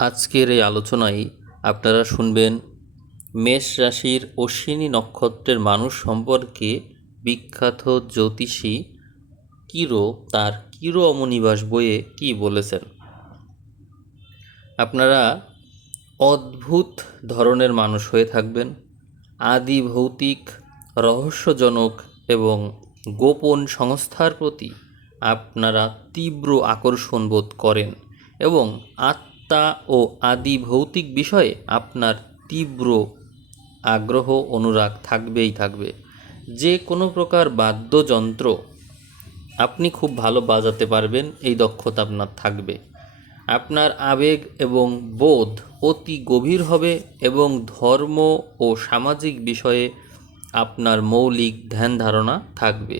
আজকের এই আলোচনায় আপনারা শুনবেন মেষ রাশির অশ্বিনী নক্ষত্রের মানুষ সম্পর্কে বিখ্যাত জ্যোতিষী কিরো তার কিরো অমনিবাস বইয়ে কী বলেছেন। আপনারা অদ্ভুত ধরনের মানুষ হয়ে থাকবেন, আদি ভৌতিক, রহস্যজনক এবং গোপন সংস্থার প্রতি আপনারা তীব্র আকর্ষণ বোধ করেন এবং আত্মা ও আদি ভৌতিক বিষয়ে আপনার তীব্র আগ্রহ অনুরাগ থাকবেই থাকবে। যে কোনো প্রকার বাদ্যযন্ত্র আপনি খুব ভালো বাজাতে পারবেন, এই দক্ষতা আপনার থাকবে। আপনার আবেগ এবং বোধ অতি গভীর হবে এবং ধর্ম ও সামাজিক বিষয়ে আপনার মৌলিক ধ্যান ধারণা থাকবে।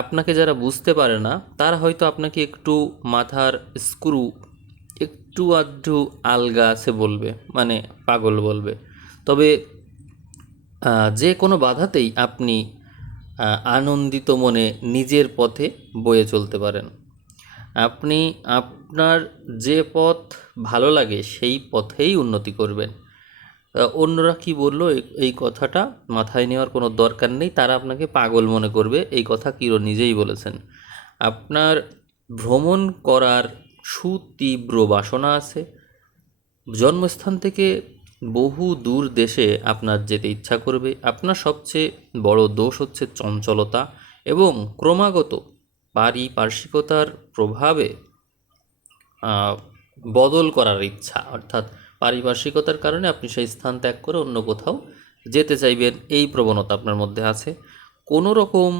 আপনাকে যারা বুঝতে পারে না তারা হয়তো আপনাকে একটু মাথার স্ক্রু একটু আধটু আলগা আছে বলবে, মানে পাগল বলবে। তবে যে কোনো বাধাতেই আপনি আনন্দিত মনে নিজের পথে বয়ে চলতে পারেন। আপনি আপনার যে পথ ভালো লাগে সেই পথেই উন্নতি করবেন। অন্যরা কি বললো এই কথাটা মাথায় নেওয়ার কোনো দরকার নেই, তারা আপনাকে পাগল মনে করবে, এই কথা কিরো নিজেই বলেছেন। আপনার ভ্রমণ করার সুতীব্র বাসনা আছে। জন্মস্থান থেকে বহু দূর দেশে আপনার যেতে ইচ্ছা করবে। আপনার সবচেয়ে বড় দোষ হচ্ছে চঞ্চলতা এবং ক্রমাগত পারিপার্শ্বিকতার প্রভাবে বদল করার ইচ্ছা, অর্থাৎ পারিপার্শ্বিকতার কারণে আপনি সেই স্থান ত্যাগ করে অন্য কোথাও যেতে চাইবেন, এই প্রবণতা আপনার মধ্যে আছে। কোনো রকম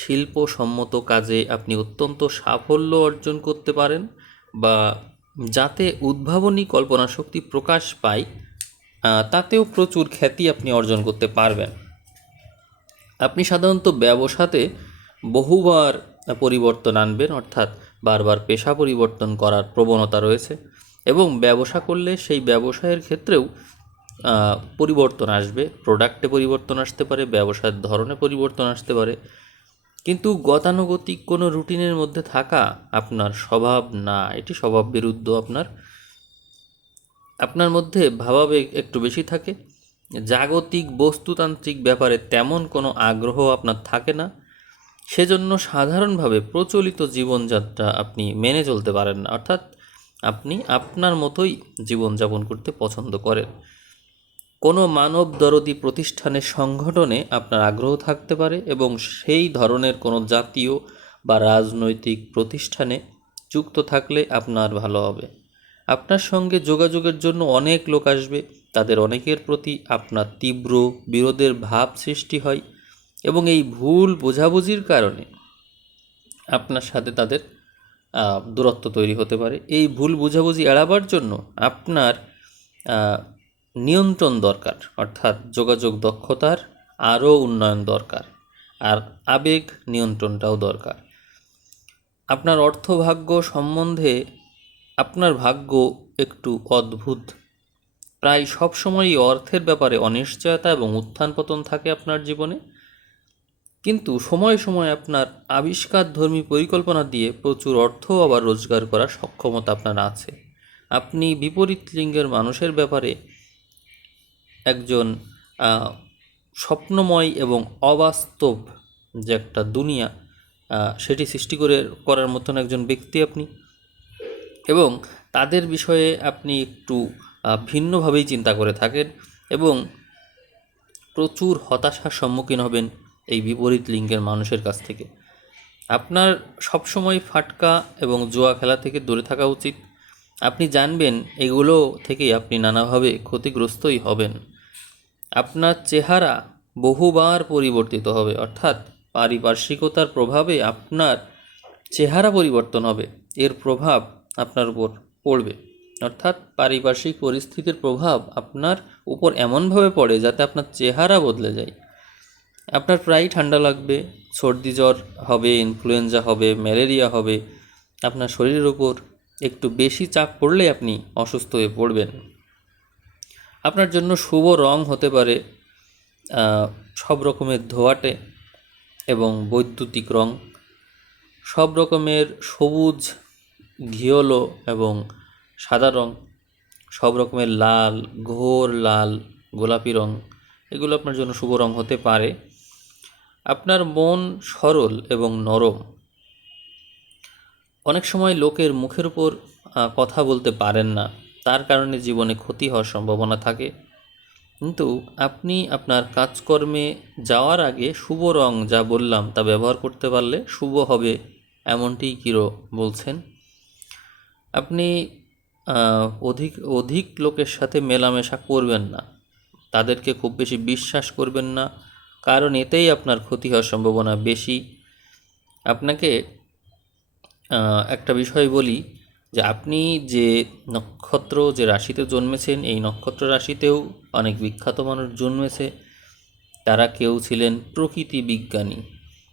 শিল্পসম্মত কাজে আপনি অত্যন্ত সাফল্য অর্জন করতে পারেন বা যাতে উদ্ভাবনী কল্পনা শক্তি প্রকাশ পায় তাতেও প্রচুর খ্যাতি আপনি অর্জন করতে পারবেন। আপনি সাধারণত ব্যবসাতে বহুবার পরিবর্তন আনবেন, অর্থাৎ বারবার পেশা পরিবর্তন করার প্রবণতা রয়েছে এবং ব্যবসা করলে সেই ব্যবসায়ের ক্ষেত্রেও পরিবর্তন আসবে। প্রোডাক্টে পরিবর্তন আসতে পারে, ব্যবসার ধরনে পরিবর্তন আসতে পারে, কিন্তু গতানুগতিক কোনো রুটিনের মধ্যে থাকা আপনার স্বভাব না, এটি স্বভাব বিরুদ্ধ। আপনার মধ্যে ভাবাবেগ একটু বেশি থাকে। জাগতিক বস্তুতান্ত্রিক ব্যাপারে তেমন কোনো আগ্রহ আপনার থাকে না, সেজন্য সাধারণভাবে প্রচলিত জীবনযাত্রা আপনি মেনে চলতে পারেন না, অর্থাৎ আপনি আপনার মতোই জীবনযাপন করতে পছন্দ করেন। কোনো মানবদরদী প্রতিষ্ঠানের সংগঠনে আপনার আগ্রহ থাকতে পারে এবং সেই ধরনের কোনো জাতীয় বা রাজনৈতিক প্রতিষ্ঠানে যুক্ত থাকলে আপনার ভালো হবে। আপনার সঙ্গে যোগাযোগের জন্য অনেক লোক আসবে, তাদের অনেকের প্রতি আপনার তীব্র বিরোধের ভাব সৃষ্টি হয় এবং এই ভুল বোঝাবুঝির কারণে আপনার সাথে তাদের দূরত্ব তৈরি হতে পারে। এই ভুল বোঝাবুঝি এড়াবার জন্য আপনার নিয়ন্ত্রণ দরকার, অর্থাৎ যোগাযোগ দক্ষতার আরও উন্নয়ন দরকার, আর আবেগ নিয়ন্ত্রণটাও দরকার। আপনার অর্থভাগ্য সম্বন্ধে আপনার ভাগ্য একটু অদ্ভুত। প্রায় সবসময়ই অর্থের ব্যাপারে অনিশ্চয়তা এবং উত্থান পতন থাকে আপনার জীবনে, কিন্তু সময়ে সময়ে আপনার আবিষ্কারধর্মী পরিকল্পনা দিয়ে প্রচুর অর্থ আবার রোজগার করার সক্ষমতা আপনার আছে। আপনি বিপরীত লিঙ্গের মানুষের ব্যাপারে একজন স্বপ্নময় এবং অবাস্তব যে একটা দুনিয়া সেটি সৃষ্টি করার মতন একজন ব্যক্তি আপনি, এবং তাদের বিষয়ে আপনি একটু ভিন্নভাবেই চিন্তা করে থাকেন এবং প্রচুর হতাশার সম্মুখীন হবেন এই বিপরীত লিঙ্গের মানুষের কাছ থেকে। আপনার সবসময় ফাটকা এবং জুয়া খেলা থেকে দূরে থাকা উচিত। আপনি জানবেন এগুলো থেকে আপনি নানাভাবে ক্ষতিগ্রস্তই হবেন। আপনার চেহারা বহুবার পরিবর্তিত হবে, অর্থাৎ পারিপার্শ্বিকতার প্রভাবে আপনার চেহারা পরিবর্তন হবে, এর প্রভাব আপনার উপর পড়বে, অর্থাৎ পারিপার্শ্বিক পরিস্থিতির প্রভাব আপনার উপর এমনভাবে পড়ে যাতে আপনার চেহারা বদলে যায়। আপনার প্রায়ই ঠান্ডা লাগবে, সর্দি জ্বর হবে, ইনফ্লুয়েঞ্জা হবে, ম্যালেরিয়া হবে। আপনার শরীরের উপর একটু বেশি চাপ পড়লে আপনি অসুস্থ হয়ে পড়বেন। আপনার জন্য শুভ রং হতে পারে সব রকমের ধোঁয়াটে এবং বৈদ্যুতিক রং, সব রকমের সবুজ, ঘিয়লো এবং সাদা রং, সব রকমের লাল, ঘোর লাল, গোলাপি রং এগুলো আপনার জন্য শুভ রং হতে পারে। আপনার মন সরল এবং নরম। অনেক সময় লোকের মুখের উপর কথা বলতে পারেন না, তার কারণে জীবনে ক্ষতি হওয়ার সম্ভাবনা থাকে। কিন্তু আপনি আপনার কাজকর্মে যাওয়ার আগে শুভ রং যা বললাম তা ব্যবহার করতে পারলে শুভ হবে, এমনটিই কিরো বলছেন। আপনি অধিক অধিক লোকের সাথে মেলামেশা করবেন না, তাদেরকে খুব বেশি বিশ্বাস করবেন না, কারণ এতেই আপনার ক্ষতি হওয়ার সম্ভাবনা বেশি। আপনাকে একটা বিষয় বলি যে আপনি যে নক্ষত্র, যে রাশিতে জন্মেছেন, এই নক্ষত্র রাশিতেও অনেক বিখ্যাত মানুষ জন্মেছে। তারা কেউ ছিলেন প্রকৃতি বিজ্ঞানী,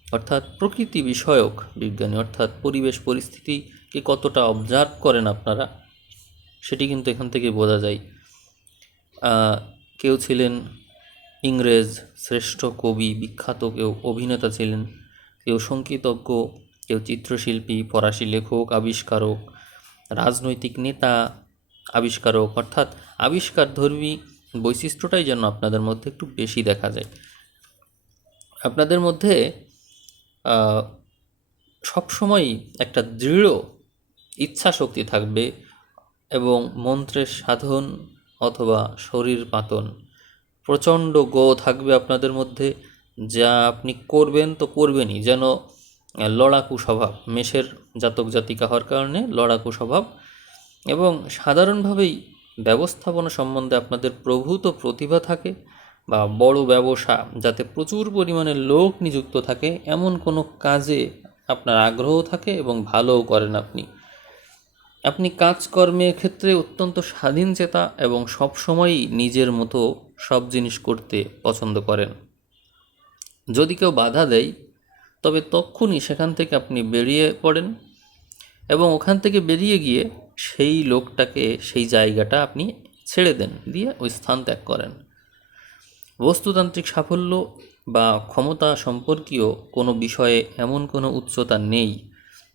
অর্থাৎ প্রকৃতি বিষয়ক বিজ্ঞানী, অর্থাৎ পরিবেশ পরিস্থিতিকে কতটা অবজার্ভ করেন আপনারা, সেটি কিন্তু এখান থেকে বোঝা যায়। কেউ ছিলেন ইংরেজ শ্রেষ্ঠ কবি, বিখ্যাত কেউ অভিনেতা ছিলেন, কেউ সঙ্গীতজ্ঞ, কেউ চিত্রশিল্পী, ফরাসি লেখক, আবিষ্কারক, রাজনৈতিক নেতা, আবিষ্কারক, অর্থাৎ আবিষ্কারধর্মী বৈশিষ্ট্যটাই যেন আপনাদের মধ্যে একটু বেশি দেখা যায়। আপনাদের মধ্যে সবসময়ই একটা দৃঢ় ইচ্ছা শক্তি থাকবে এবং মন্ত্রের সাধন অথবা শরীর পাতন, প্রচণ্ড থাকবে আপনাদের মধ্যে, যা আপনি করবেন তো করবেনই। যেন লড়াকু স্বভাব, মেষের জাতক জাতিকা হওয়ার কারণে লড়াকু স্বভাব, এবং সাধারণভাবেই ব্যবস্থাপনা সম্বন্ধে আপনাদের প্রভূত প্রতিভা থাকে, বা বড় ব্যবসা যাতে প্রচুর পরিমাণে লোক নিযুক্ত থাকে এমন কোনো কাজে আপনার আগ্রহ থাকে এবং ভালোও করেন। আপনি কাজকর্মের ক্ষেত্রে অত্যন্ত স্বাধীনচেতা এবং সবসময়ই নিজের মতো সব জিনিস করতে পছন্দ করেন। যদি কেউ বাধা দেয় তবে তক্ষুনি সেখান থেকে আপনি বেরিয়ে পড়েন এবং ওখান থেকে বেরিয়ে গিয়ে সেই লোকটাকে, সেই জায়গাটা আপনি ছেড়ে দেন, দিয়ে ওই স্থান ত্যাগ করেন। বস্তুতান্ত্রিক সাফল্য বা ক্ষমতা সম্পর্কীয় কোনো বিষয়ে এমন কোনো উচ্চতা নেই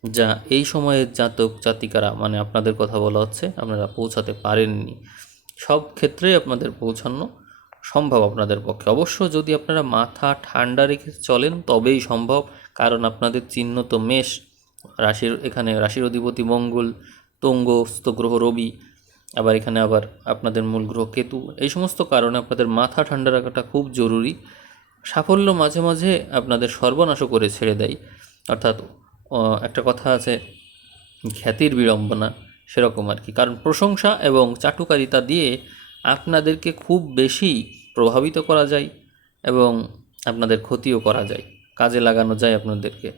যা এই সময়ের জাতক জাতিকারা, মানে আপনাদের কথা বলা হচ্ছে, আপনারা পৌঁছাতে পারেননি। সব ক্ষেত্রেই আপনাদের পৌঁছানো সম্ভব আপনাদের পক্ষে। অবশ্য যদি আপনারা মাথা ঠান্ডা রেখে চলেন তবেই সম্ভব, কারণ আপনাদের চিহ্ন তো মেষ রাশির, এখানে রাশির অধিপতি মঙ্গল, তুঙ্গস্থ গ্রহ রবি, আবার এখানে আবার আপনাদের মূল গ্রহ কেতু। এই সমস্ত কারণে আপনাদের মাথা ঠান্ডা রাখাটা খুব জরুরি। সাফল্য মাঝে মাঝে আপনাদের সর্বনাশও করে ছেড়ে দেয়, অর্থাৎ একটা কথা আছে খ্যাতির বিড়ম্বনা, সেরকম আর কি। কারণ প্রশংসা এবং চাটুকারিতা দিয়ে আপনাদেরকে খুব বেশি প্রভাবিত করা যায় এবং আপনাদের ক্ষতিও করা যায়, কাজে লাগানো যায় আপনাদেরকে।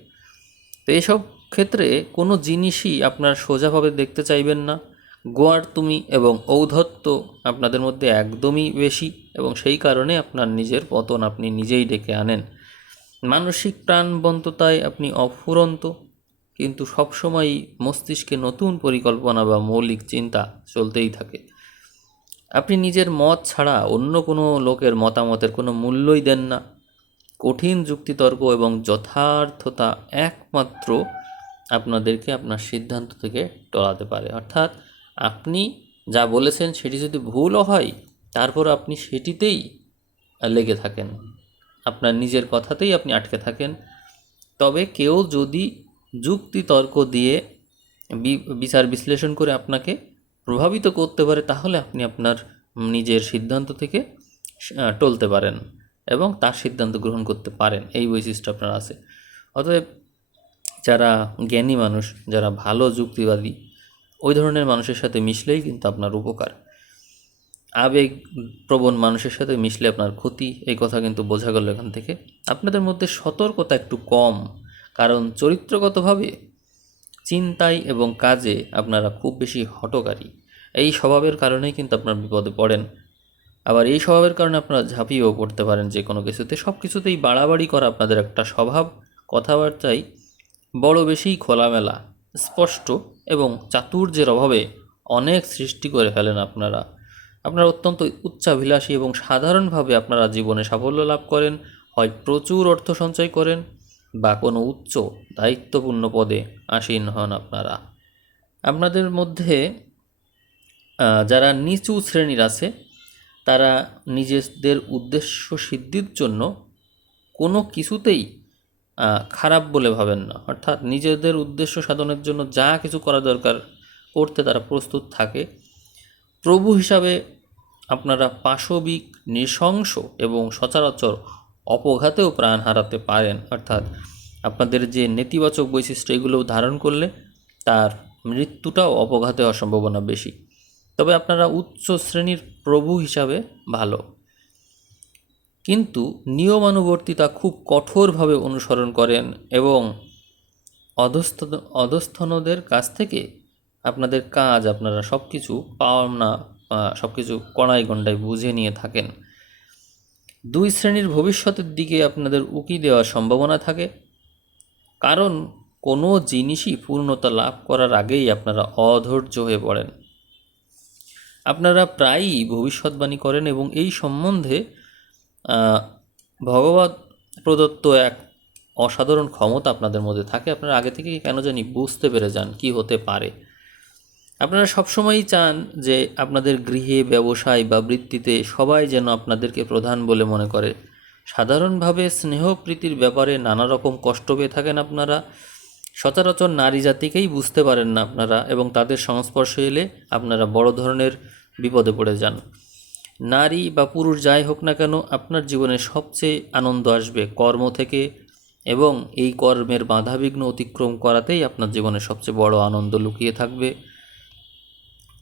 তো এইসব ক্ষেত্রে কোনো জিনিসই আপনার সোজাভাবে দেখতে চাইবেন না। গোয়ার্তুমি এবং ঔদ্ধত্য আপনাদের মধ্যে একদমই বেশি, এবং সেই কারণে আপনার নিজের পতন আপনি নিজেই ডেকে আনেন। মানসিক প্রাণবন্ততায় আপনি অফুরন্ত, কিন্তু সবসময়ই মস্তিষ্কে নতুন পরিকল্পনা বা মৌলিক চিন্তা চলতেই থাকে। আপনি নিজের মত ছাড়া অন্য কোনো লোকের মতামতের কোনো মূল্যই দেন না। কঠিন যুক্তিতর্ক এবং যথার্থতা একমাত্র আপনাদেরকে আপনার সিদ্ধান্ত থেকে টলাতে পারে। অর্থাৎ আপনি যা বলেছেন সেটি যদি ভুলও হয়, তারপর আপনি সেটিতেই লেগে থাকেন, আপনার নিজের কথাতেই আপনি আটকে থাকেন। তবে কেউ যদি যুক্তিতর্ক দিয়ে বিচার বিশ্লেষণ করে আপনাকে প্রভাবিত করতে পারে, তাহলে আপনি আপনার নিজের সিদ্ধান্ত থেকে টলতে পারেন এবং তার সিদ্ধান্ত গ্রহণ করতে পারেন। এই বৈশিষ্ট্য আপনার আছে। অতএব যারা জ্ঞানী মানুষ, যারা ভালো যুক্তিবাদী, ওই ধরনের মানুষের সাথে মিশলেই কিন্তু আপনার উপকার। আবেগপ্রবণ মানুষের সাথে মিশলে আপনার ক্ষতি, এই কথা কিন্তু বোঝা গেল এখান থেকে। আপনাদের মধ্যে সতর্কতা একটু কম, কারণ চরিত্রগতভাবে চিন্তায় এবং কাজে আপনারা খুব বেশি হঠকারী। এই স্বভাবের কারণেই কিন্তু আপনারা বিপদে পড়েন। আবার এই স্বভাবের কারণে আপনারা ঝাঁপিয়েও পড়তে পারেন যে কোনো কিছুতে। সব কিছুতেই বাড়াবাড়ি করা আপনাদের একটা স্বভাব। কথাবার্তায় বড় বেশি খোলামেলা, স্পষ্ট এবং চাতুর্যের অভাবে অনেক সৃষ্টি করে ফেলেন আপনারা অত্যন্ত উচ্চাভিলাষী এবং সাধারণভাবে আপনারা জীবনে সাফল্য লাভ করেন, হয় প্রচুর অর্থ সঞ্চয় করেন বা কোনো উচ্চ দায়িত্বপূর্ণ পদে আসীন হন আপনারা। আপনাদের মধ্যে যারা নিচু শ্রেণীর আছে তারা নিজেদের উদ্দেশ্য সিদ্ধির জন্য কোনো কিছুতেই খারাপ বলে ভাবেন না, অর্থাৎ নিজেদের উদ্দেশ্য সাধনের জন্য যা কিছু করা দরকার করতে তারা প্রস্তুত থাকে। প্রভু হিসাবে আপনারা পাশবিক, নৃশংস এবং সচরাচর অপঘাতেও প্রাণ হারাতে পারেন, অর্থাৎ আপনাদের যে নেতিবাচক বৈশিষ্ট্য এগুলো ধারণ করলে তার মৃত্যুটাও অপঘাতে হওয়ার সম্ভাবনা বেশি। তবে আপনারা উচ্চ শ্রেণীর প্রভু হিসাবে ভালো, কিন্তু নিয়মানুবর্তিতা খুব কঠোরভাবে অনুসরণ করেন এবং অধস্থনদের কাছ থেকে আপনাদের কাজ, আপনারা সব কিছু পাওনা, সব কিছু কড়াই গণ্ডায় বুঝে নিয়ে থাকেন। 2 শ্রেণীর ভবিষ্যতের দিকে আপনাদের উকি দেওয়ার সম্ভাবনা থাকে, কারণ কোনো জিনিসই পূর্ণতা লাভ করার আগেই আপনারা অধৈর্য হয়ে পড়েন। আপনারা প্রায়ই ভবিষ্যৎবাণী করেন এবং এই সম্বন্ধে ভগবত প্রদত্ত এক অসাধারণ ক্ষমতা আপনাদের মধ্যে থাকে। আপনারা আগে থেকেই কেন জানি বুঝতে পেরে যান কি হতে পারে। আপনারা সবসময়ই চান যে আপনাদের গৃহে, ব্যবসায় বা বৃত্তিতে সবাই যেন আপনাদেরকে প্রধান বলে মনে করে। সাধারণভাবে স্নেহ প্রীতির ব্যাপারে নানা রকম কষ্ট পেয়ে থাকেন আপনারা। সচরাচর নারী জাতিকেই বুঝতে পারেন না আপনারা, এবং তাদের সংস্পর্শে এলে আপনারা বড় ধরনের বিপদে পড়ে যান। নারী বা পুরুষ যাই হোক না কেন, আপনার জীবনে সবচেয়ে আনন্দ আসবে কর্ম থেকে, এবং এই কর্মের বাধাবিঘ্ন অতিক্রম করাতেই আপনার জীবনে সবচেয়ে বড় আনন্দ লুকিয়ে থাকবে।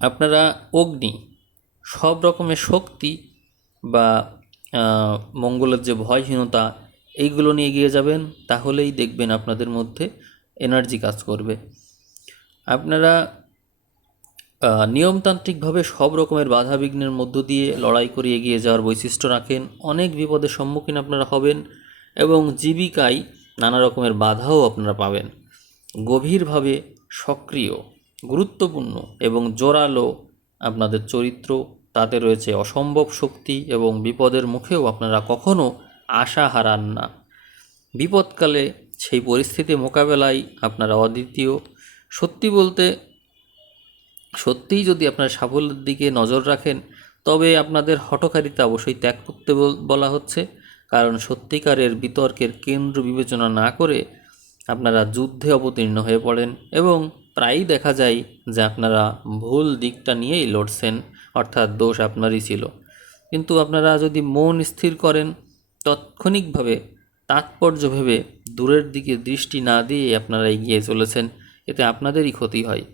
আপনারা অগ্নি, সব রকমের শক্তি বা মঙ্গলের যে ভয়হীনতা এইগুলো নিয়ে এগিয়ে যাবেন, তাহলেই দেখবেন আপনাদের মধ্যে এনার্জি কাজ করবে। আপনারা নিয়মতান্ত্রিকভাবে সব রকমের বাধাবিঘ্নের মধ্য দিয়ে লড়াই করে এগিয়ে যাওয়ার বৈশিষ্ট্য রাখেন। অনেক বিপদের সম্মুখীন আপনারা হবেন এবং জীবিকায় নানা রকমের বাধাও আপনারা পাবেন। গভীরভাবে সক্রিয়, গুরুত্বপূর্ণ এবং জোরালো আপনাদের চরিত্র, তাতে রয়েছে অসম্ভব শক্তি এবং বিপদের মুখেও আপনারা কখনো আশা হারান না। বিপদকালে সেই পরিস্থিতি মোকাবেলায় আপনারা অদ্বিতীয়। সত্যিই যদি আপনারা সাফল্যের দিকে নজর রাখেন, তবে আপনাদের হঠকারিতা অবশ্যই ত্যাগ করতে বলা হচ্ছে, কারণ সত্যিকারের বিতর্কের কেন্দ্র বিবেচনা না করে আপনারা যুদ্ধে অবতীর্ণ হয়ে পড়েন এবং প্রায়ই দেখা যায় যে আপনারা ভুল দিকটা নিয়েই লড়ছেন, অর্থাৎ দোষ আপনারই ছিল। কিন্তু আপনারা যদি মন স্থির করেন, তাৎক্ষণিকভাবে তাৎপর্য ভেবে দূরের দিকে দৃষ্টি না দিয়ে আপনারা এগিয়ে চলেছেন, এতে আপনাদেরই ক্ষতি হয়।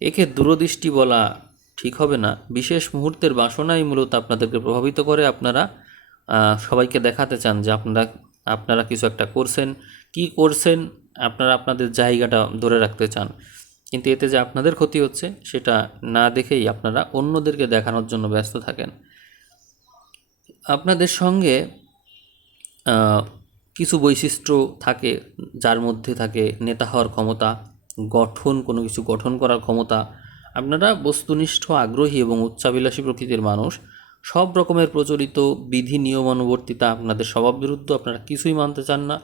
একে দূরদৃষ্টি বলা ঠিক হবে না। বিশেষ মুহূর্তের বাসনাই মূলত আপনাদেরকে প্রভাবিত করে। আপনারা সবাইকে দেখাতে চান যে আপনারা কিছু একটা করছেন, কি করছেন, আপনারা আপনাদের জায়গাটা ধরে রাখতে চান, কিন্তু এতে যে আপনাদের ক্ষতি হচ্ছে সেটা না দেখেই আপনারা অন্যদেরকে দেখানোর জন্য ব্যস্ত থাকেন। আপনাদের সঙ্গে কিছু বৈশিষ্ট্য থাকে, যার মধ্যে থাকে নেতা হওয়ার ক্ষমতা, কোনো কিছু গঠন করার ক্ষমতা। আপনারা বস্তুনিষ্ঠ, আগ্রহী এবং উচ্চাভিলাষী প্রকৃতির মানুষ। সব রকমের প্রচলিত বিধি নিয়মানুবর্তিতা আপনাদের স্বভাব বিরুদ্ধ, আপনারা কিছুই মানতে চান না।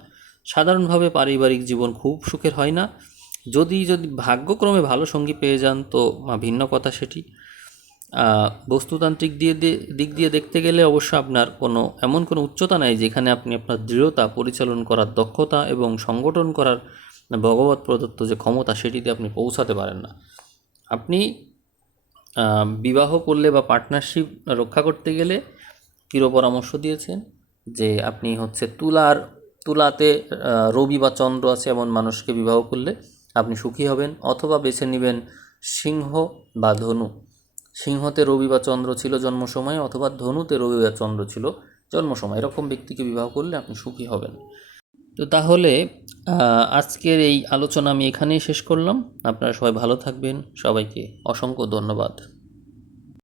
সাধারণভাবে পারিবারিক জীবন খুব সুখের হয় না। যদি ভাগ্যক্রমে ভালো সঙ্গী পেয়ে যান তো ভিন্ন কথা সেটি। বস্তুতান্ত্রিক দিক দিয়ে দেখতে গেলে অবশ্য আপনার এমন কোনো উচ্চতা নাই যেখানে আপনি আপনার দৃঢ়তা, পরিচালন করার দক্ষতা এবং সংগঠন করার ভগবত প্রদত্ত যে ক্ষমতা সেটিতে আপনি পৌঁছাতে পারেন না। আপনি বিবাহ করলে বা পার্টনারশিপ রক্ষা করতে গেলে চিরপরামর্শ দিয়েছেন যে আপনি তুলাতে রবি বা চন্দ্র আছে এমন মানুষকে বিবাহ করলে আপনি সুখী হবেন, অথবা বেছে নেবেন সিংহ বা ধনু। সিংহতে রবি বা চন্দ্র ছিল জন্ম সময়, অথবা ধনুতে রবি বা চন্দ্র ছিল জন্ম সময়, এরকম ব্যক্তিকে বিবাহ করলে আপনি সুখী হবেন। তো তাহলে আজকের এই আলোচনা আমি এখানেই শেষ করলাম। আপনারা সবাই ভালো থাকবেন। সবাইকে অসংখ্য ধন্যবাদ।